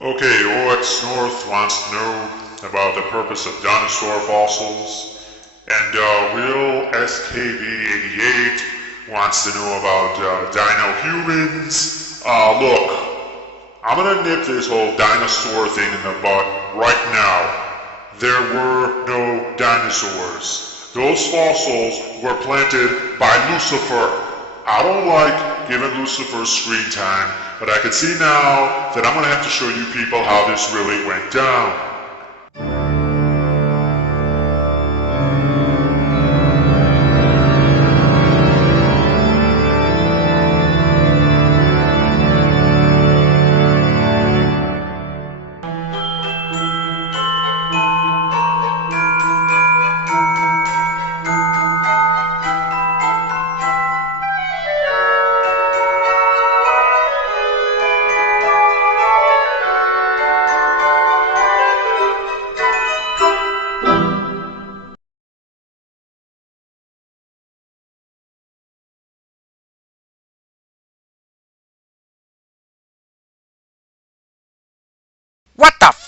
Okay, OX North wants to know about the purpose of dinosaur fossils, and uh, Will SKV88 wants to know about uh, dino humans. Uh, look, I'm gonna nip this whole dinosaur thing in the butt right now. There were no dinosaurs. Those fossils were planted by Lucifer. I don't like giving Lucifer screen time, but I can see now that I'm gonna have to show you people how this really went down. What the